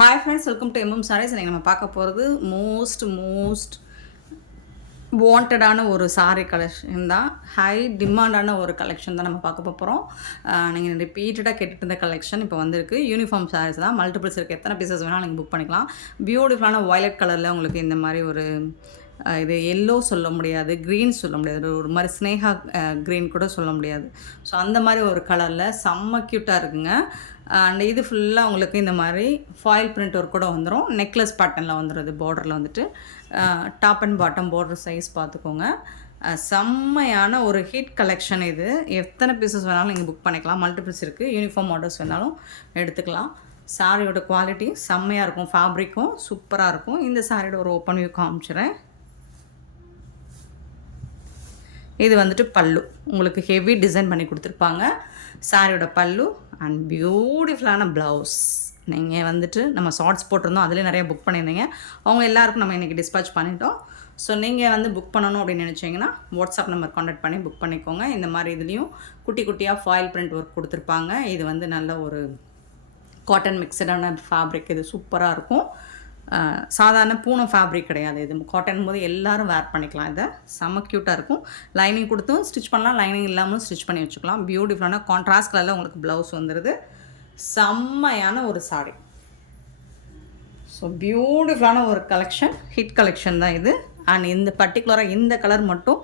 Hi friends, welcome to MM sarees. இன்றைக்கி நம்ம பார்க்க போகிறது மோஸ்ட் வாண்டடான ஒரு சாரீ கலெக்ஷன் தான். ஹை டிமாண்டான ஒரு கலெக்ஷன் தான் நம்ம பார்க்க போகிறோம். நீங்கள் ரிப்பீட்டடாக கேட்டுட்டு இருந்த கலெக்ஷன் இப்போ வந்திருக்கு. யூனிஃபார்ம் சாரீஸ் தான். மல்டிபிள்ஸ் இருக்குது. எத்தனை பீசஸ் வேணாலும் நீங்கள் புக் பண்ணிக்கலாம். பியூட்டிஃபுல்லான வயலட் கலரில் உங்களுக்கு இந்த மாதிரி ஒரு இது எல்லோ சொல்ல முடியாது, க்ரீன் சொல்ல முடியாது, ஒரு மாதிரி ஸ்னேகா க்ரீன் கூட சொல்ல முடியாது. ஸோ அந்த மாதிரி ஒரு கலரில் செம்ம க்யூட்டாக இருக்குங்க. அண்ட் இது ஃபுல்லாக உங்களுக்கு இந்த மாதிரி ஃபாயில் பிரிண்ட் ஒர்க் கூட வந்துடும். நெக்லஸ் பேட்டர்னில் வந்துடுது. பார்டரில் வந்துட்டு top and bottom border size பார்த்துக்கோங்க. செம்மையான ஒரு ஹிட் கலெக்ஷன் இது. எத்தனை பீசஸ் வேணாலும் நீங்கள் புக் பண்ணிக்கலாம். மல்டிபிள்ஸ் இருக்குது. யூனிஃபார்ம் ஆர்டர்ஸ் வேணாலும் எடுத்துக்கலாம். சாரியோட குவாலிட்டி செம்மையாக இருக்கும். ஃபேப்ரிக்கும் சூப்பராக இருக்கும். இந்த சாரியோட ஒரு ஓப்பன் வியூ காமிச்சிடுறேன். இது வந்துட்டு பல்லு. உங்களுக்கு ஹெவி டிசைன் பண்ணி கொடுத்துருப்பாங்க. சாரியோட பல்லு அண்ட் பியூட்டிஃபுல்லான ப்ளவுஸ். நீங்கள் வந்துட்டு நம்ம ஷார்ட்ஸ் போட்டிருந்தோம், அதிலே நிறைய புக் பண்ணியிருந்தீங்க. அவங்க எல்லாருக்கும் நம்ம இன்றைக்கி டிஸ்பேச் பண்ணிட்டோம். ஸோ நீங்கள் வந்து புக் பண்ணணும் அப்படின்னு நினச்சிங்கன்னா வாட்ஸ்அப் நம்பர் கான்டாக்ட் பண்ணி புக் பண்ணிக்கோங்க. இந்த மாதிரி இதுலேயும் குட்டி குட்டியாக ஃபாயில் பிரிண்ட் ஒர்க் கொடுத்துருப்பாங்க. இது வந்து நல்ல ஒரு காட்டன் மிக்சடான ஃபேப்ரிக். இது சூப்பராக இருக்கும். சாதாரண பூனம் ஃபேப்ரிக் கிடையாது. இது காட்டன் போது எல்லோரும் வேர் பண்ணிக்கலாம். இதை செம்ம க்யூட்டாக இருக்கும். லைனிங் கொடுத்தும் ஸ்டிச் பண்ணலாம், லைனிங் இல்லாமலும் ஸ்டிச் பண்ணி வச்சுக்கலாம். பியூட்டிஃபுல்லான கான்ட்ராஸ்ட் கலரில் உங்களுக்கு ப்ளவுஸ் வந்துடுது. செம்மையான ஒரு சாரி. ஸோ பியூட்டிஃபுல்லான ஒரு கலெக்ஷன், ஹிட் கலெக்ஷன் தான் இது. அண்ட் இந்த பர்டிகுலராக இந்த கலர் மட்டும்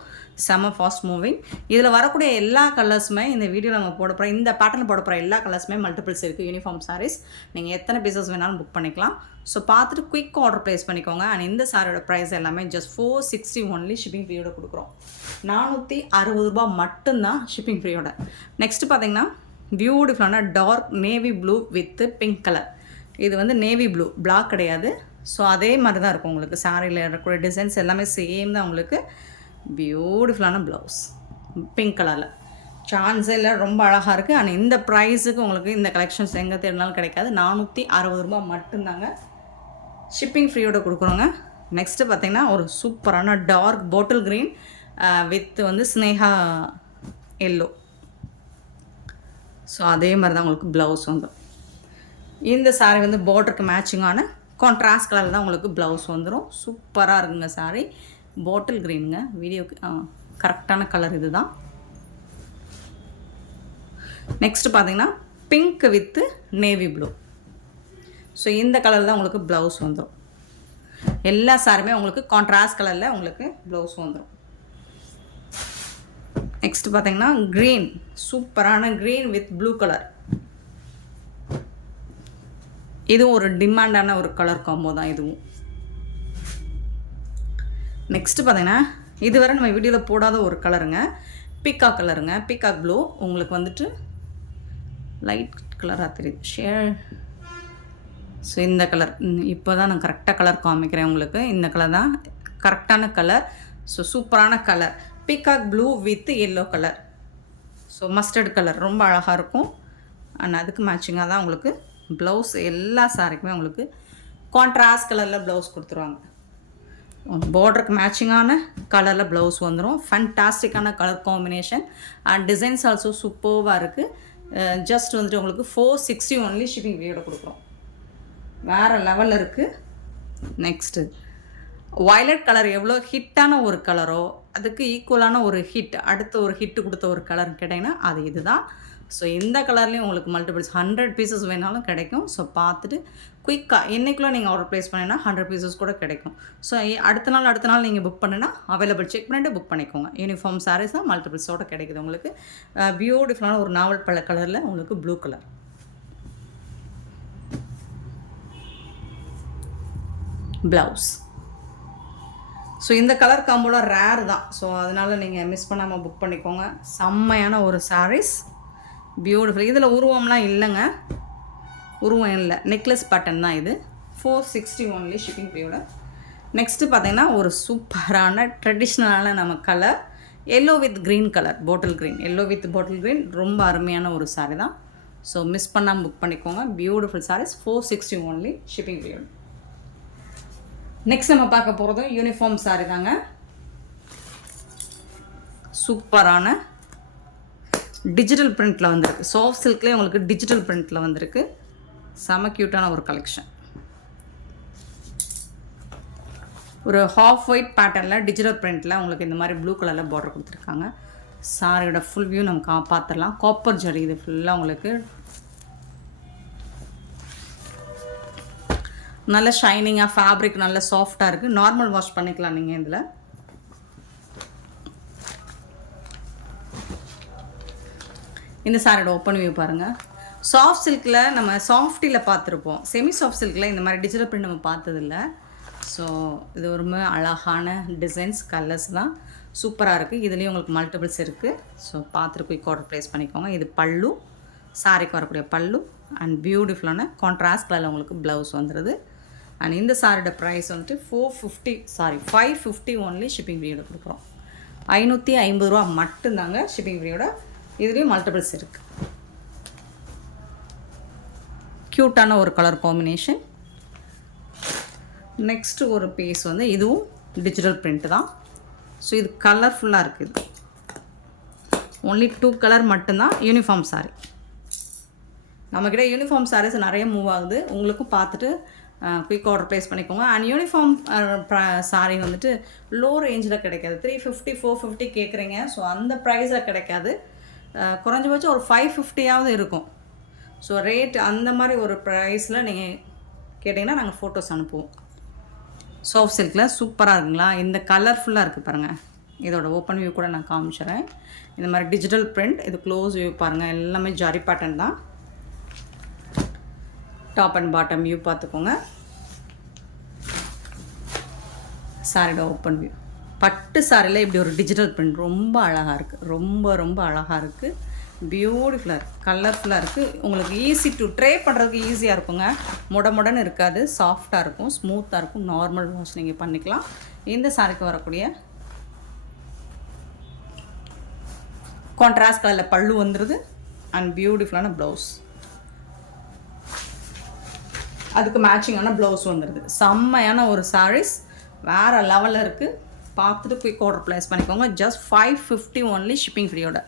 செம்ம ஃபாஸ்ட் மூவிங். இதில் வரக்கூடிய எல்லா கலர்ஸுமே இந்த வீடியோவில் நம்ம போட போகிறோம். இந்த பேட்டர்ன் போட போகிற எல்லா கலர்ஸுமே மல்டிபிள்ஸ் இருக்குது. யூனிஃபார்ம் சாரீஸ் நீங்கள் எத்தனை பீசஸ் வேணாலும் புக் பண்ணிக்கலாம். ஸோ பார்த்துட்டு குயிக் ஆர்டர் ப்ளேஸ் பண்ணிக்கோங்க. அண்ட் இந்த சாரியோட ப்ரைஸ் எல்லாமே ஜஸ்ட் 460 ஒன்லி ஷிப்பிங் ஃப்ரீயோட கொடுக்குறோம். 460 ரூபா மட்டும்தான் ஷிப்பிங் ஃப்ரீயோட. நெக்ஸ்ட்டு பார்த்தீங்கன்னா பியூட்டிஃபுல்லான dark navy blue with pink colour. இது வந்து நேவி ப்ளூ, பிளாக் கிடையாது. ஸோ அதே மாதிரி தான் இருக்கும் உங்களுக்கு. சாரியில் இருக்கக்கூடிய டிசைன்ஸ் எல்லாமே சேம் தான் உங்களுக்கு. பியூட்டிஃபுல்லான ப்ளவுஸ் பிங்க் கலரில் சான்ஸே இல்லை, ரொம்ப அழகாக இருக்குது. அண்ட் இந்த ப்ரைஸுக்கு உங்களுக்கு இந்த கலெக்ஷன்ஸ் எங்கே தேடினாலும் கிடைக்காது. 460 ரூபா மட்டும்தாங்க ஷிப்பிங் ஃப்ரீயோட கொடுக்குறோங்க. நெக்ஸ்ட்டு பார்த்திங்கன்னா ஒரு சூப்பரான டார்க் பாட்டில் க்ரீன் வித் வந்து ஸ்னேகா எல்லோ. ஸோ அதே மாதிரி தான் உங்களுக்கு ப்ளவுஸ் வந்துடும். இந்த சாரீ வந்து பார்டருக்கு மேட்சிங்கான கான்ட்ராஸ்ட் கலரில் தான் உங்களுக்கு ப்ளவுஸ் வந்துடும். சூப்பராக இருக்குங்க சாரீ. பாட்டில் க்ரீனுங்க. வீடியோக்கு கரெக்டான கலர் இது தான். நெக்ஸ்ட்டு பார்த்தீங்கன்னா pink with navy blue. So இந்த கலரில் தான் உங்களுக்கு ப்ளவுஸ் வந்துடும். எல்லா சாரியுமே உங்களுக்கு கான்ட்ராஸ்ட் கலரில் உங்களுக்கு ப்ளவுஸ் வந்துடும். நெக்ஸ்ட்டு பார்த்தீங்கன்னா க்ரீன், சூப்பரான க்ரீன் வித் ப்ளூ கலர். இதுவும் ஒரு டிமாண்டான ஒரு கலர் காம்போ தான் இதுவும். நெக்ஸ்ட்டு பார்த்தீங்கன்னா இதுவரை நம்ம வீடியோவில் போடாத ஒரு கலருங்க, பீகாக் கலருங்க. பீகாக் ப்ளூ உங்களுக்கு வந்துட்டு லைட் கலராக தெரியுது, ஷேர். ஸோ இந்த கலர் இப்போ தான் நான் கரெக்டாக கலர் காமிக்கிறேன் உங்களுக்கு. இந்த கலர் தான் கரெக்டான கலர். ஸோ சூப்பரான colour peacock blue with yellow colour. So mustard colour ரொம்ப அழகாக இருக்கும். அண்ட் அதுக்கு மேட்சிங்காக தான் உங்களுக்கு ப்ளவுஸ். எல்லா சாரிக்குமே உங்களுக்கு கான்ட்ராஸ்ட் கலரில் ப்ளவுஸ் கொடுத்துருவாங்க. பார்டருக்கு மேட்சிங்கான கலரில் ப்ளவுஸ் வந்துடும். ஃபண்டாஸ்டிக்கான colour combination and designs also சூப்பர்வாக இருக்குது. ஜஸ்ட் வந்துட்டு உங்களுக்கு 460 ஒன்லி ஷிப்பிங் ஃப்ரீயோட கொடுக்குறோம். வேறு லெவலில் இருக்குது. நெக்ஸ்ட்டு வயலட் கலர் எவ்வளோ ஹிட்டான ஒரு கலரோ அதுக்கு ஈக்குவலான ஒரு ஹிட், அடுத்த ஒரு ஹிட்டு கொடுத்த ஒரு கலர் கேட்டிங்கன்னா அது இது தான். ஸோ இந்த கலர்லேயும் உங்களுக்கு மல்டிபிள்ஸ் 100 பீசஸ் வேணாலும் கிடைக்கும். ஸோ பார்த்துட்டு குயிக்காக என்றைக்குள்ளே நீங்கள் ஆர்டர் ப்ளேஸ் பண்ணிங்கன்னா 100 பீசஸ் கூட கிடைக்கும். ஸோ அடுத்த நாள் நீங்கள் புக் பண்ணுன்னா அவைலபிள் செக் பண்ணிவிட்டு புக் பண்ணிக்கோங்க. யூனிஃபார்ம் சாரீஸ் தான் மல்டிபிள்ஸோடு கிடைக்குது உங்களுக்கு. பியூட்டிஃபுல்லான ஒரு நாவல் பழ கலரில் உங்களுக்கு ப்ளூ கலர் ப்ளவுஸ். ஸோ இந்த கலர் காம்போட ரேர் தான். ஸோ அதனால் நீங்கள் மிஸ் பண்ணாமல் புக் பண்ணிக்கோங்க. செம்மையான ஒரு சாரீஸ், பியூட்டிஃபுல். இதில் உருவம்லாம் இல்லைங்க, உருவம் இல்லை, நெக்லஸ் பேட்டர்ன் தான் இது. 460 ஒன்லி ஷிப்பிங் ஃப்ரீயோட. நெக்ஸ்ட்டு பார்த்தீங்கன்னா ஒரு சூப்பரான ட்ரெடிஷ்னலான நம்ம colour yellow with green colour, bottle green. Yellow with bottle green ரொம்ப அருமையான ஒரு சாரீ தான். ஸோ மிஸ் பண்ணாமல் புக் பண்ணிக்கோங்க. பியூட்டிஃபுல் சாரீஸ் 460 ஒன்லி ஷிப்பிங் ஃப்ரீயோட. நெக்ஸ்ட் நம்ம பார்க்க போகிறது யூனிஃபார்ம் சாரீ தாங்க. சூப்பரான டிஜிட்டல் பிரிண்ட்டில் வந்திருக்கு. சாஃப்ட் சில்க்லேயே உங்களுக்கு டிஜிட்டல் பிரிண்ட்டில் வந்திருக்கு. செம க்யூட்டான ஒரு கலெக்ஷன். ஒரு ஹாஃப் ஒயிட் பேட்டர்னில் டிஜிட்டல் பிரிண்டில் உங்களுக்கு இந்த மாதிரி ப்ளூ கலரில் பார்டர் கொடுத்துருக்காங்க. சாரியோட ஃபுல் வியூ நம்ம பார்த்துடலாம். காப்பர் ஜரி இது ஃபுல்லாக உங்களுக்கு நல்ல ஷைனிங்காக, ஃபேப்ரிக் நல்ல சாஃப்டாக இருக்குது. நார்மல் வாஷ் பண்ணிக்கலாம் நீங்கள் இதில். இந்த சாரியோட ஓப்பன் வியூ பாருங்கள். சாஃப்ட் சில்கில் நம்ம சாஃப்டியில் பார்த்துருப்போம். செமி சாஃப்ட் சில்கில் இந்த மாதிரி டிஜிட்டல் பிரிண்ட் நம்ம பார்த்ததில்ல. ஸோ இது ஒரு அழகான டிசைன்ஸ், கலர்ஸ் தான் சூப்பராக இருக்குது. இதுலேயும் உங்களுக்கு மல்டிபிள்ஸ் இருக்குது. ஸோ பார்த்துட்டு குயிக் ஆர்டர் ப்ளேஸ் பண்ணிக்கோங்க. இது பல்லு, சாரிக்கு வரக்கூடிய பல்லு அண்ட் பியூட்டிஃபுல்லான கான்ட்ராஸ்ட் கலரில் உங்களுக்கு ப்ளவுஸ் வந்துடுது. அண்ட் இந்த சாரியோட ப்ரைஸ் வந்துட்டு 550 ஒன்லி ஷிப்பிங் ஃப்ரீயோட கொடுக்குறோம். 550 ரூபா மட்டும்தாங்க ஷிப்பிங் ஃப்ரீயோட. இதுலேயும் மல்டிபிள்ஸ் இருக்குது. க்யூட்டான ஒரு கலர் காம்பினேஷன். நெக்ஸ்ட்டு ஒரு பீஸ் வந்து இதுவும் டிஜிட்டல் பிரிண்ட் தான். ஸோ இது கலர்ஃபுல்லாக இருக்குது. ஒன்லி 2 கலர் மட்டும்தான். யூனிஃபார்ம் சாரீ. நம்மக்கிட்ட யூனிஃபார்ம் சாரீஸ் நிறைய மூவ் ஆகுது. உங்களுக்கும் பார்த்துட்டு குயிக் ஆர்டர் ப்ளேஸ் பண்ணிக்கோங்க. அண்ட் யூனிஃபார்ம் சாரீ வந்துட்டு லோ ரேஞ்சில் கிடைக்காது. 350 450 கேட்குறீங்க. ஸோ அந்த ப்ரைஸில் கிடைக்காது. குறைஞ்சபட்சம் ஒரு 550ஆவது இருக்கும். ஸோ ரேட் அந்த மாதிரி ஒரு ப்ரைஸில் நீங்கள் கேட்டிங்கன்னா நாங்கள் ஃபோட்டோஸ் அனுப்புவோம். சாஃப்ட் சில்கில் சூப்பராக இருக்குங்களா? இந்த கலர்ஃபுல்லாக இருக்குது பாருங்கள். இதோட ஓப்பன் வியூ கூட நான் காமிச்சிடுறேன். இந்த மாதிரி டிஜிட்டல் பிரிண்ட். இது க்ளோஸ் வியூ பாருங்கள். எல்லாமே ஜரி பேட்டர்ன் தான். டாப் அண்ட் பாட்டம் வியூ பார்த்துக்கோங்க. சாரியோட ஓப்பன் வியூ. பட்டு சாரியில் இப்படி ஒரு டிஜிட்டல் பிரிண்ட் ரொம்ப அழகாக இருக்குது. ரொம்ப அழகாக இருக்குது. பியூட்டிஃபுல்லாக இருக்குது. கலர்ஃபுல்லாக இருக்குது. உங்களுக்கு ஈஸி டு ட்ரை பண்ணுறதுக்கு ஈஸியாக இருக்குங்க. முடன்னு இருக்காது. சாஃப்டாக இருக்கும், ஸ்மூத்தாக இருக்கும். நார்மல் வாஷ் நீங்கள் பண்ணிக்கலாம். இந்த சாரிக்கு வரக்கூடிய கான்ட்ராஸ்ட் கலரில் பல்லு வந்துடுது அண்ட் பியூட்டிஃபுல்லான ப்ளவுஸ். அதுக்கு மேட்சிங்கான ப்ளவுஸ் வந்துடுது. செம்மையான ஒரு சாரீஸ், வேறு லெவலில் இருக்குது. பார்த்துட்டு குயிக் ஆர்டர் ப்ளேஸ் பண்ணிக்கோங்க. ஜஸ்ட் 550 ஒன்லி ஷிப்பிங் ஃப்ரீயோட.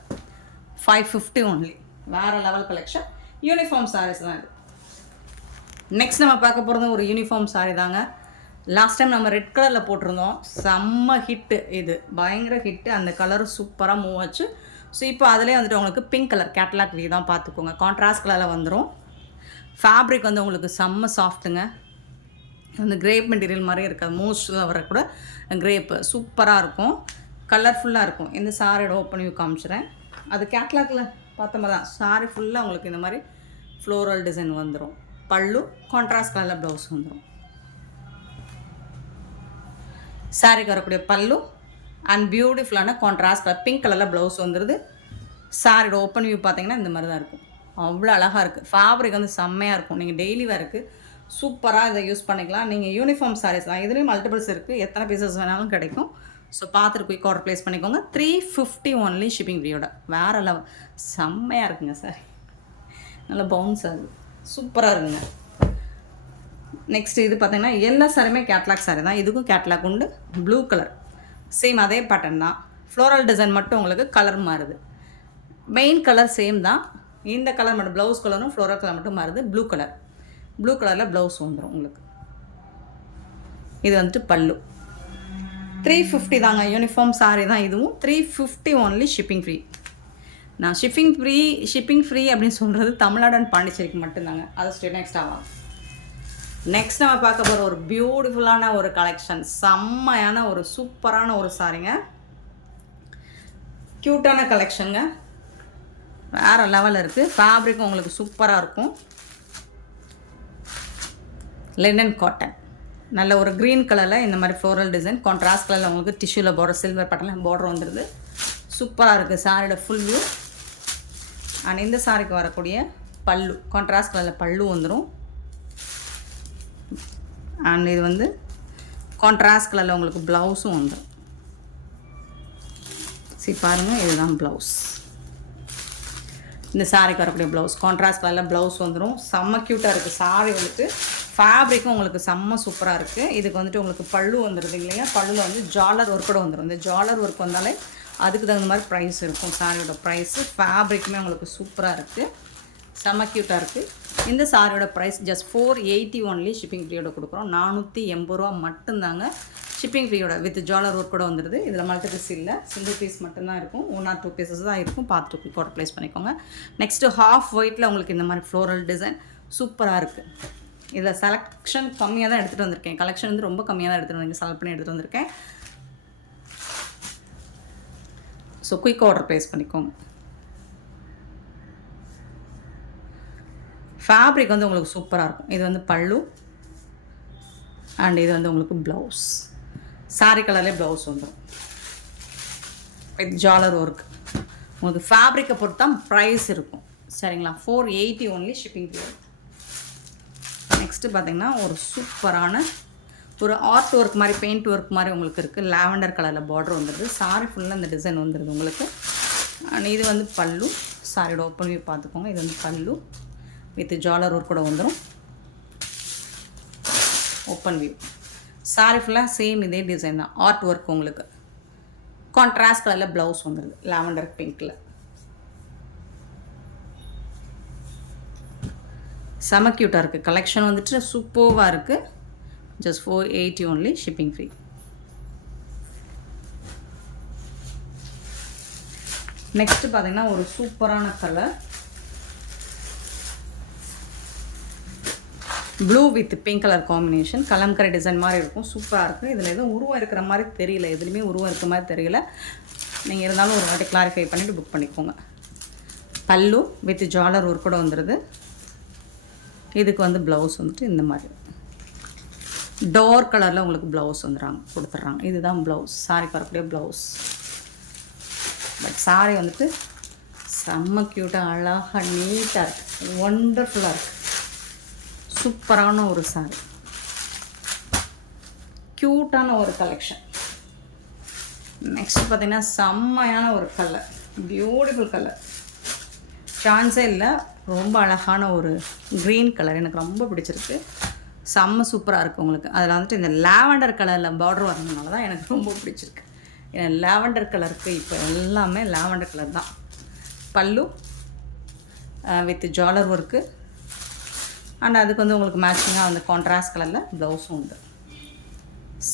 550 ஒன்லி. வேறு லெவல் கலெக்ஷன். யூனிஃபார்ம் சாரீஸ் தான் இது. நெக்ஸ்ட் நம்ம பார்க்க போகிறது ஒரு யூனிஃபார்ம் சாரீ தாங்க. லாஸ்ட் டைம் நம்ம ரெட் கலரில் போட்டிருந்தோம். செம்ம ஹிட்டு. இது பயங்கர ஹிட்டு. அந்த கலரும் சூப்பராக மூவ் ஆச்சு. ஸோ இப்போ அதிலே வந்துட்டு உங்களுக்கு பிங்க் கலர் கேட்லாக் வீ தான் பார்த்துக்கோங்க. கான்ட்ராஸ்ட் கலரில் வந்துடும். ஃபேப்ரிக் வந்து உங்களுக்கு செம்ம சாஃப்ட்டுங்க. வந்து கிரேப் மெட்டீரியல் மாதிரி இருக்காது. மோஸ்ட்டில் வர கூட கிரேப்பு சூப்பராக இருக்கும். கலர்ஃபுல்லாக இருக்கும். இந்த சாரியோட ஓப்பன் வியூ காமிச்சிடுறேன். அது கேட்லாகில் பார்த்த மாதிரி தான். சாரி ஃபுல்லாக உங்களுக்கு இந்த மாதிரி ஃப்ளோரல் டிசைன் வந்துடும். பல்லு கான்ட்ராஸ்ட் கலரில் ப்ளவுஸ் வந்துடும். சாரிக்கு வரக்கூடிய பல்லு அண்ட் பியூட்டிஃபுல்லான கான்ட்ராஸ்ட் கலர் பிங்க் கலரில் ப்ளவுஸ் வந்துடுது. சாரியோட ஓப்பன் வியூ பார்த்தீங்கன்னா இந்த மாதிரி தான் இருக்கும். அவ்வளோ அழகாக இருக்குது. ஃபேப்ரிக் வந்து செம்மையாக இருக்கும். நீங்கள் டெய்லி வேருக்கு சூப்பராக இதை யூஸ் பண்ணிக்கலாம். நீங்கள் யூனிஃபார்ம் சாரீஸ் தான். இதுலேயும் மல்டிபிள்ஸ் இருக்குது. எத்தனை பீசஸ் வேணாலும் கிடைக்கும். ஸோ பார்த்துட்டு குயிக் ஆர்டர் ப்ளேஸ் பண்ணிக்கோங்க. 350 ஒன்லி ஷிப்பிங் ஃப்ரீயோட. வேறு லெவல் செம்மையாக இருக்குங்க சார். நல்லா பவுன்ஸ் ஆகுது. சூப்பராக இருக்குங்க. நெக்ஸ்ட் இது பார்த்தீங்கன்னா எல்லா சாரியுமே கேட்லாக் சாரி தான். இதுக்கும் கேட்லாக் உண்டு. ப்ளூ கலர் சேம் அதே பேட்டர்ன் தான். ஃப்ளோரல் டிசைன் மட்டும் உங்களுக்கு கலர் மாறுது. மெயின் கலர் சேம் தான். இந்த கலர் மட்டும் ப்ளவுஸ் கலரும் ஃப்ளோரல் கலர் மட்டும் மாறுது. ப்ளூ கலரில் ப்ளவுஸ் வந்துடும் உங்களுக்கு. இது வந்துட்டு பல்லு. 350 தாங்க. யூனிஃபார்ம் சாரீ தான் இதுவும். 350 ஒன்லி ஷிப்பிங் ஃப்ரீ. நான் ஷிப்பிங் ஃப்ரீ அப்படின்னு சொல்கிறது தமிழ்நாடு அண்ட் பாண்டிச்சேரிக்கு மட்டும்தாங்க. அது ஸ்டேட் நெக்ஸ்ட் ஆகும். நெக்ஸ்ட் நம்ம பார்க்க போகிற ஒரு பியூட்டிஃபுல்லான ஒரு கலெக்ஷன். செம்மையான ஒரு சூப்பரான ஒரு சாரீங்க. க்யூட்டான கலெக்ஷனுங்க. வேறு லெவலில் இருக்குது. ஃபேப்ரிக்கும் உங்களுக்கு சூப்பராக இருக்கும். Linen cotton. நல்ல ஒரு க்ரீன் கலரில் இந்த மாதிரி ஃப்ளோரல் டிசைன். கான்ட்ராஸ்ட் கலரில் உங்களுக்கு டிஷ்யூவில் பார்டர், சில்வர் பேட்டர்னில் பார்டர் வந்துடுது. சூப்பராக இருக்குது சாரியோட ஃபுல் வியூ. அண்ட் இந்த சாரிக்கு வரக்கூடிய பல்லு கான்ட்ராஸ்ட் கலரில் பல்லு வந்துடும். அண்ட் இது வந்து கான்ட்ராஸ்ட் கலரில் உங்களுக்கு ப்ளவுஸும் வந்துடும். சரி பாருங்கள், இதுதான் ப்ளவுஸ். இந்த சாரிக்கு வரக்கூடிய ப்ளவுஸ் கான்ட்ராஸ்ட் கலரில் ப்ளவுஸ் வந்துடும். செம்ம க்யூட்டாக இருக்குது சாரி. வந்துட்டு ஃபேப்ரிக்கும் உங்களுக்கு செம்ம சூப்பராக இருக்குது. இதுக்கு வந்துட்டு உங்களுக்கு பல்லு வந்துடுது இல்லையா? பல்லுவில் வந்து ஜாலர் ஒர்க்கோடு வந்துடும். இந்த ஜாலர் ஒர்க் வந்தாலே அதுக்கு தகுந்த மாதிரி ப்ரைஸ் இருக்கும் சாரியோட ப்ரைஸு. ஃபேப்ரிக்குமே உங்களுக்கு சூப்பராக இருக்குது. செம்ம க்யூட்டாக இருக்குது. இந்த சாரியோட ப்ரைஸ் ஜஸ்ட் 480 ஒன்லி ஷிப்பிங் ஃப்ரீயோட கொடுக்குறோம். 480 ரூபா மட்டும்தாங்க. ஷிப்பிங் ஃப்ரீயோட வித் ஜாலர் ஒர்க் கூட வந்துடுது. இதில் மல்டிபிள்ஸ் இல்லை, சிங்கிள் பீஸ் மட்டும்தான் இருக்கும். 1 or 2 பீசஸ் தான் இருக்கும். பார்த்துட்டு குயிக் ஆர்டர் ப்ளேஸ் பண்ணிக்கோங்க. நெக்ஸ்ட்டு ஹாஃப் ஒயிட்டில் உங்களுக்கு இந்த மாதிரி ஃப்ளோரல் டிசைன் சூப்பராக இருக்குது. இதில் செலெக்ஷன் கம்மியாக தான் எடுத்துகிட்டு வந்திருக்கேன். கலெக்ஷன் வந்து ரொம்ப கம்மியாக தான் எடுத்துகிட்டு வந்து செலக்ட் பண்ணி எடுத்துகிட்டு வந்திருக்கேன். ஸோ குயிக் ஆர்டர் ப்ளேஸ் பண்ணிக்கோங்க. ஃபேப்ரிக் வந்து உங்களுக்கு சூப்பராக இருக்கும். இது வந்து பல்லு அண்ட் இது வந்து உங்களுக்கு ப்ளவுஸ். சாரி கலர்லேயே ப்ளவுஸ் வந்துடும் வித் ஜாலர் ஒர்க். உங்களுக்கு ஃபேப்ரிக்கை பொறுத்து தான் ப்ரைஸ் இருக்கும். சரிங்களா? 480 ஒன்லி ஷிப்பிங் பீரியட். நெக்ஸ்ட்டு பார்த்திங்கன்னா ஒரு சூப்பரான ஒரு ஆர்ட் ஒர்க் மாதிரி, பெயிண்ட் ஒர்க் மாதிரி உங்களுக்கு இருக்குது. லாவெண்டர் கலரில் பார்டர் வந்துடுது. சாரி ஃபுல்லாக இந்த டிசைன் வந்துடுது உங்களுக்கு. அண்ட் இது வந்து பல்லு. சாரியோட ஓப்பன் வியூ பார்த்துக்கோங்க. இது வந்து பல்லு வித் ஜாலர் ஒர்க் கூட வந்துடும். Open view. சாரி ஃபுல்லாக சேம் இதே டிசைன் தான். ஆர்ட் ஒர்க் உங்களுக்கு. கான்ட்ராஸ்ட் கலரில் ப்ளவுஸ் வந்துடுது லாவெண்டர் பிங்க்கில். செம க்யூட்டாக இருக்குது. கலெக்ஷன் வந்துட்டு சூப்பராக இருக்குது. Just 480 only shipping free. Next பார்த்திங்கன்னா ஒரு சூப்பரான colour blue with pink colour combination. Kalamkari design மாதிரி இருக்கும். சூப்பராக இருக்குது. இதில் எதுவும் உருவம் இருக்கிற மாதிரி தெரியல. எதுலேயுமே உருவம் இருக்கிற மாதிரி தெரியல. நீங்கள் இருந்தாலும் ஒரு வாட்டி கிளாரிஃபை பண்ணிவிட்டு புக் பண்ணிக்கோங்க. பல்லு வித் ஜாலர் ஒர்க் கூட வந்துடுது. இதுக்கு வந்து ப்ளவுஸ் வந்துட்டு இந்த மாதிரி டார்க் கலரில் உங்களுக்கு ப்ளவுஸ் கொடுத்துட்றாங்க. இதுதான் ப்ளவுஸ். சாரிக்கு வரக்கூடிய ப்ளவுஸ். பட் சாரி வந்துட்டு செம்ம க்யூட்டாக அழகாக நீட்டாக இருக்குது. ஒண்டர்ஃபுல்லாக இருக்குது. சூப்பரான ஒரு சாரி, க்யூட்டான ஒரு கலெக்ஷன். நெக்ஸ்ட் பார்த்திங்கன்னா செம்மையான ஒரு கலர், பியூட்டிஃபுல் கலர், சான்ஸே இல்லை. ரொம்ப அழகான ஒரு க்ரீன் கலர் எனக்கு ரொம்ப பிடிச்சிருக்கு. செம்ம சூப்பராக இருக்குது உங்களுக்கு. அதில் வந்துட்டு இந்த லாவெண்டர் கலரில் பார்டர் வரதுனால தான் எனக்கு ரொம்ப பிடிச்சிருக்கு. ஏன்னா லாவெண்டர் கலருக்கு இப்போ எல்லாமே லாவெண்டர் கலர் தான். பல்லு வித் ஜாலர் ஒர்க்கு அண்ட் அதுக்கு வந்து உங்களுக்கு மேட்சிங்காக வந்து கான்ட்ராஸ்ட் கலரில் ப்ளவுஸும் உண்டு.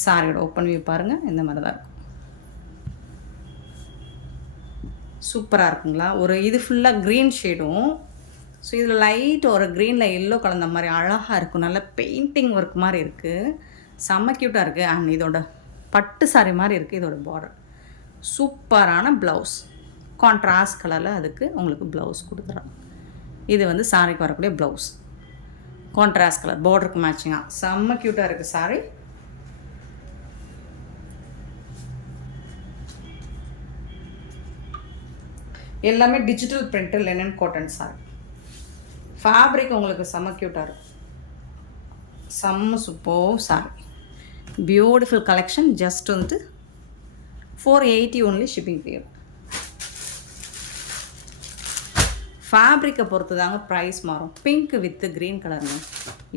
சாரியோட ஓப்பன் வியூ பாருங்கள். இந்த மாதிரி தான் இருக்கும். சூப்பராக இருக்குங்களா? ஒரு இது ஃபுல்லாக க்ரீன் ஷேடும், ஸோ இதில் லைட் ஒரு க்ரீனில் எல்லோ கலந்த மாதிரி அழகாக இருக்கும். நல்ல பெயிண்டிங் ஒர்க் மாதிரி இருக்குது. செம்ம க்யூட்டாக இருக்குது. அண்ட் இதோட பட்டு சாரி மாதிரி இருக்குது. இதோட பார்டர் சூப்பரான ப்ளவுஸ், கான்ட்ராஸ்ட் கலரில் அதுக்கு உங்களுக்கு ப்ளவுஸ் கொடுத்துறோம். இது வந்து சாரிக்கு வரக்கூடிய ப்ளவுஸ், கான்ட்ராஸ்ட் கலர் பார்டருக்கு மேட்சிங்காக செம்ம க்யூட்டாக இருக்குது சாரி. எல்லாமே digital print linen cotton sorry. Fabric உங்களுக்கு செம்ம க்யூட்டாக இருக்கும். செம்ம super sorry, beautiful collection. Just வந்துட்டு 480 ஒன்லி ஷிப்பிங் பீரியட். ஃபேப்ரிக்கை பொறுத்து தாங்க ப்ரைஸ் மாறும். பிங்க் வித் க்ரீன் கலருங்க.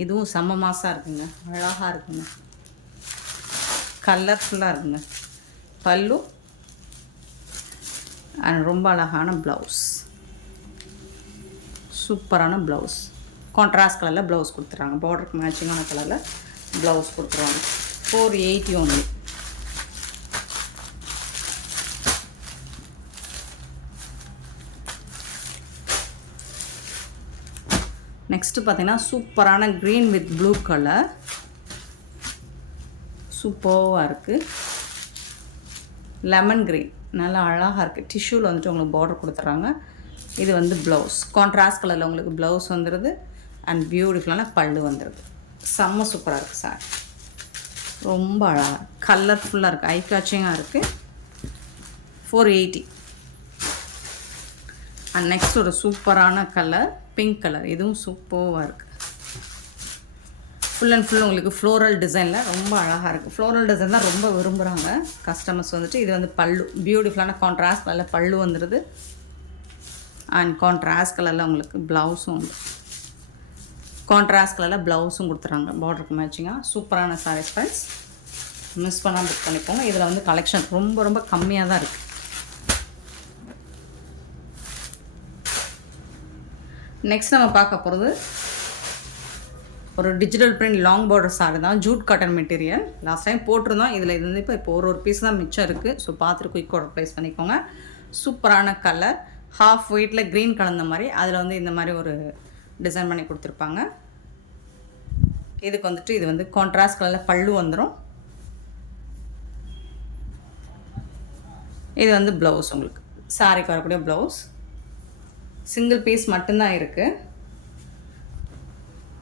இதுவும் செம்ம மாசாக இருக்குங்க, அழகாக இருக்குங்க, கலர்ஃபுல்லாக இருக்குங்க. பல்லு அண்ட் ரொம்ப அழகான ப்ளவுஸ், சூப்பரான ப்ளவுஸ். கான்ட்ராஸ்ட் கலரில் ப்ளவுஸ் கொடுத்துட்றாங்க. பார்டருக்கு மேட்சிங்கான கலரில் ப்ளவுஸ் கொடுத்துருவாங்க. 480 ஒன்லி. நெக்ஸ்ட்டு பார்த்தீங்கன்னா சூப்பரான க்ரீன் வித் ப்ளூ கலர், சூப்பராக இருக்குது. லெமன் க்ரீன் நல்லா அழகாக இருக்குது. டிஷ்யூவில் வந்துட்டு உங்களுக்கு பார்டர் கொடுத்துட்றாங்க. இது வந்து ப்ளவுஸ், கான்ட்ராஸ்ட் கலரில் உங்களுக்கு ப்ளவுஸ் வந்துடுது அண்ட் பியூட்டிஃபுல்லான பல்லு வந்துடுது. செம்ம சூப்பராக இருக்குது சார். ரொம்ப அழகாக கலர்ஃபுல்லாக இருக்குது, ஐ கேட்சிங்காக இருக்குது. 480. அண்ட் நெக்ஸ்ட் ஒரு சூப்பரான கலர் பிங்க் கலர். இதுவும் சூப்பராக இருக்குது. ஃபுல் அண்ட் ஃபுல் உங்களுக்கு ஃப்ளோரல் டிசைனில் ரொம்ப அழகாக இருக்குது. ஃப்ளோரல் டிசைன் தான் ரொம்ப விரும்புகிறாங்க கஸ்டமர்ஸ் வந்துட்டு. இது வந்து பல்லு, பியூட்டிஃபுல்லான கான்ட்ராஸ்ட் கலரில் பல்லு வந்துடுது அண்ட் கான்ட்ராஸ்ட் கலரில் உங்களுக்கு ப்ளவுஸும் வந்து கான்ட்ராஸ்ட் கலரில் ப்ளவுஸும் கொடுத்துறாங்க பார்டருக்கு மேட்சிங்காக. சூப்பரான சாரீஸ் ஃப்ரெண்ட்ஸ், மிஸ் பண்ணால் புக் பண்ணிக்கோங்க. இதில் வந்து கலெக்ஷன் ரொம்ப ரொம்ப கம்மியாக தான் இருக்குது. நெக்ஸ்ட் நம்ம பார்க்க போகிறது ஒரு digital print long border sari தான், jute cotton material. Last time போட்டிருந்தோம். இதில் இது வந்து இப்போ ஒரு பீஸ் தான் மிச்சம் இருக்குது. ஸோ பார்த்துட்டு குயிக் ஆர்டர் ப்ளேஸ் பண்ணிக்கோங்க. சூப்பரான கலர், ஹாஃப் ஒயிட்டில் க்ரீன் கலந்த மாதிரி, அதில் வந்து இந்த மாதிரி ஒரு டிசைன் பண்ணி கொடுத்துருப்பாங்க. இதுக்கு வந்துட்டு இது வந்து கான்ட்ராஸ்ட் கலரில் பல்லு வந்துடும். இது வந்து ப்ளவுஸ், உங்களுக்கு சாரிக்கு வரக்கூடிய ப்ளவுஸ். சிங்கிள் பீஸ் மட்டும்தான் இருக்குது.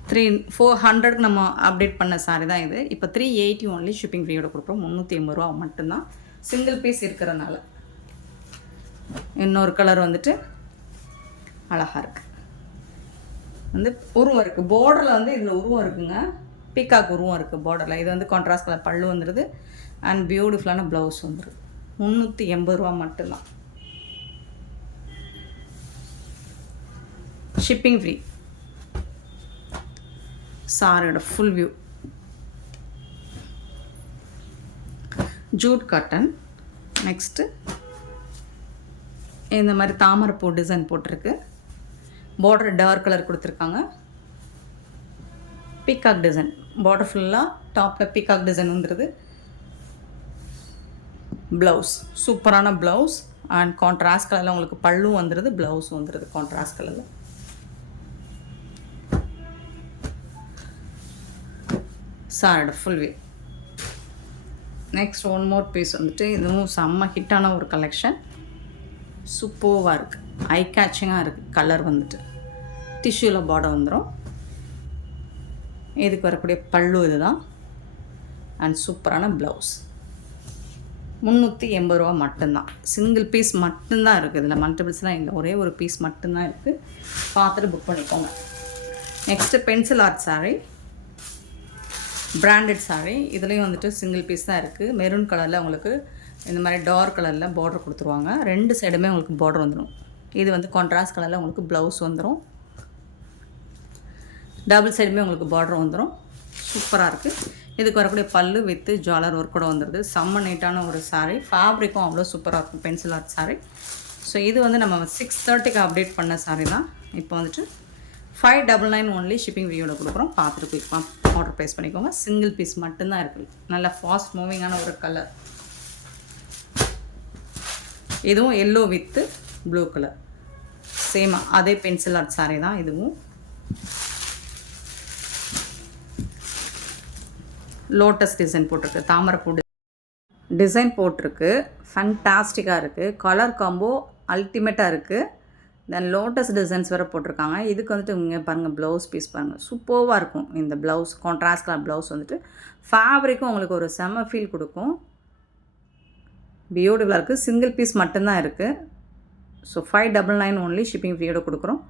400க்கு நம்ம அப்டேட் பண்ண சாரி தான் இது. இப்போ 380 ஒன்லி ஷிப்பிங் ஃப்ரீயோட கொடுக்குறோம். 380 ரூபா மட்டும்தான், சிங்கிள் பீஸ் இருக்கிறதுனால. இன்னொரு கலர் வந்துட்டு அழகாக இருக்குது. வந்து உருவம் இருக்குது பார்டரில், வந்து இதில் உருவம் இருக்குங்க. பீகாக் உருவம் இருக்குது பார்டரில். இது வந்து கான்ட்ராஸ்ட் கலர் பல்லு வந்துடுது அண்ட் பியூட்டிஃபுல்லான ப்ளவுஸ் வந்துடுது. 380 ரூபா மட்டும்தான், ஷிப்பிங் ஃப்ரீ. சாரியோட full view jute cotton. Next இந்த மாதிரி தாமரைப்பூ டிசைன் போட்டிருக்கு. பார்டர் டார்க் கலர் கொடுத்துருக்காங்க. பீகாக் டிசைன் பார்டர் ஃபுல்லாக, டாப்பில் பீகாக் டிசைன் வந்துடுது. ப்ளவுஸ் சூப்பரான ப்ளவுஸ் அண்ட் கான்ட்ராஸ்ட் கலரில் உங்களுக்கு பல்லும் வந்துடுது, ப்ளவுஸும் வந்துடுது கான்ட்ராஸ்ட் கலரில். சாரியோட full view. Next one more piece வந்துட்டு இதுவும் செம்ம ஹிட்டான ஒரு கலெக்ஷன். சூப்பராக இருக்குது, ஐ கேட்சிங்காக இருக்குது. கலர் வந்துட்டு டிஷ்யூவில் பார்டர் வந்துடும். இதுக்கு வரக்கூடிய பல்லு இது தான் அண்ட் சூப்பரான ப்ளவுஸ். 380 ரூபா மட்டும்தான், சிங்கிள் பீஸ் மட்டும்தான் இருக்குது. இதில் மல்டிபிள்ஸ்லாம் இல்லை, ஒரே ஒரு பீஸ் மட்டும்தான் இருக்குது. பார்த்துட்டு புக் பண்ணிக்கோங்க. Next pencil art sari, branded sari. இதுலேயும் வந்துட்டு சிங்கிள் பீஸ் தான் இருக்குது. மெரூன் கலரில் உங்களுக்கு இந்த மாதிரி டார்க் கலரில் பார்டர் கொடுத்துருவாங்க. 2 சைடுமே உங்களுக்கு பார்டர் வந்துடும். இது வந்து கான்ட்ராஸ்ட் கலரில் உங்களுக்கு ப்ளவுஸ் வந்துடும். டபுள் சைடுமே உங்களுக்கு பார்டர் வந்துடும். சூப்பராக இருக்குது. இதுக்கு வரக்கூடிய பல்லு வித்து ஜுவல்லர் ஒர்க் கூட வந்துடுது. செம்ம நீட்டான ஒரு சாரீ. ஃபேப்ரிக்கும் அவ்வளோ சூப்பராக இருக்கும், பென்சில் ஆர்ட் சாரீ. ஸோ இது வந்து நம்ம 630க்கு அப்டேட் பண்ண சாரீ தான். இப்போ வந்துட்டு 599 ஒன்லி ஷிப்பிங் ஃப்ரீயோட கொடுக்குறோம். பார்த்துட்டு குயிக்காக ஆர்டர் ப்ளேஸ் பண்ணிக்கோங்க. சிங்கிள் பீஸ் மட்டும்தான் இருக்குது. நல்ல ஃபாஸ்ட் மூவிங்கான ஒரு கலர். இதுவும் எல்லோ வித்து ப்ளூ கலர், சேமா அதே பென்சில் ஆர்ட் சாரீ தான் இதுவும். லோட்டஸ் டிசைன் போட்டிருக்கு, தாமரைப்பூ டிசைன் போட்டிருக்கு. ஃபண்டாஸ்டிக்காக இருக்குது. கலர் காம்போ அல்டிமேட்டாக இருக்குது. தென் லோட்டஸ் டிசைன்ஸ் வேறு போட்டிருக்காங்க. இதுக்கு வந்துட்டு இங்கே பாருங்கள், ப்ளவுஸ் பீஸ் பாருங்கள், சூப்பராக இருக்கும். இந்த ப்ளவுஸ் கான்ட்ராஸ்ட் கலர் ப்ளவுஸ் வந்துட்டு ஃபேப்ரிக்கும் உங்களுக்கு ஒரு செம்ம ஃபீல் கொடுக்கும். பியூட்டிஃபுல்லாக இருக்குது. சிங்கிள் பீஸ் மட்டும்தான் இருக்குது. ஸோ 599 ஒன்லி ஷிப்பிங் ஃப்ரீயோட கொடுக்குறோம்.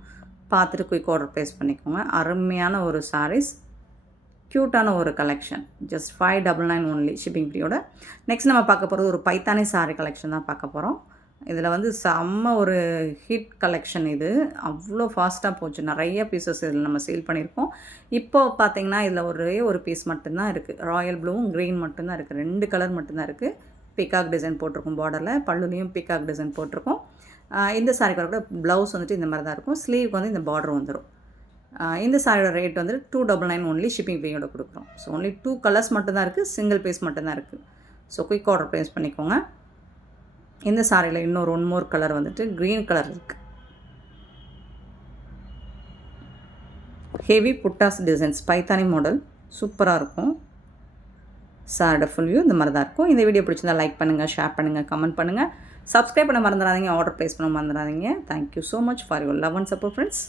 பார்த்துட்டு குயிக் ஆர்டர் ப்ளேஸ் பண்ணிக்கோங்க. அருமையான ஒரு சாரீஸ், க்யூட்டான ஒரு கலெக்ஷன். ஜஸ்ட் 599 ஒன்லி ஷிப்பிங் ஃப்ரீயோட. நெக்ஸ்ட் நம்ம பார்க்க போகிறது ஒரு பைத்தானி சாரீ கலெக்ஷன் தான் பார்க்க போகிறோம். இதில் வந்து செம்ம ஒரு ஹிட் கலெக்ஷன். இது அவ்வளோ ஃபாஸ்ட்டாக போச்சு. நிறைய பீசஸ் இதில் நம்ம சேல் பண்ணியிருக்கோம். இப்போது பார்த்தீங்கன்னா இதில் ஒரே ஒரு பீஸ் மட்டும்தான் இருக்குது. ராயல் ப்ளூவும் க்ரீன் மட்டும்தான் இருக்குது. 2 கலர் மட்டும்தான் இருக்குது. பீகாக் டிசைன் போட்டிருக்கும் பார்டரில், பல்லுலேயும் பீகாக் டிசைன் போட்டிருக்கோம். இந்த சாரிக்கு வரக்கூட ப்ளவுஸ் வந்துட்டு இந்த மாதிரி தான் இருக்கும். ஸ்லீவுக்கு வந்து இந்த பார்டர் வந்துடும். இந்த சாரியோட ரேட் வந்து 299 ஒன்லி ஷிப்பிங் ஃப்ரீயோட கொடுக்குறோம். ஸோ ஒன்லி 2 கலர்ஸ் மட்டும்தான் இருக்குது. சிங்கிள் பீஸ் மட்டும்தான் இருக்குது. ஸோ குயிக் ஆர்டர் ப்ளேஸ் பண்ணிக்கோங்க. இந்த சாரியில் இன்னொரு ஒன் மோர் கலர் வந்துட்டு க்ரீன் கலர் இருக்குது. ஹெவி புட்டாஸ் டிசைன்ஸ், பைத்தானி மாடல், சூப்பராக இருக்கும். சாரோட ஃபுல் வியூ இந்த மாதிரி தான் இருக்கும். இந்த வீடியோ பிடிச்சிருந்தா லைக் பண்ணுங்கள், ஷேர் பண்ணுங்கள், கமெண்ட் பண்ணுங்கள். சப்ஸ்கிரைப் பண்ண மறந்துடாதீங்க, ஆர்டர் ப்ளேஸ் பண்ண மறந்துடாதீங்க. Thank you so much for your love and support friends.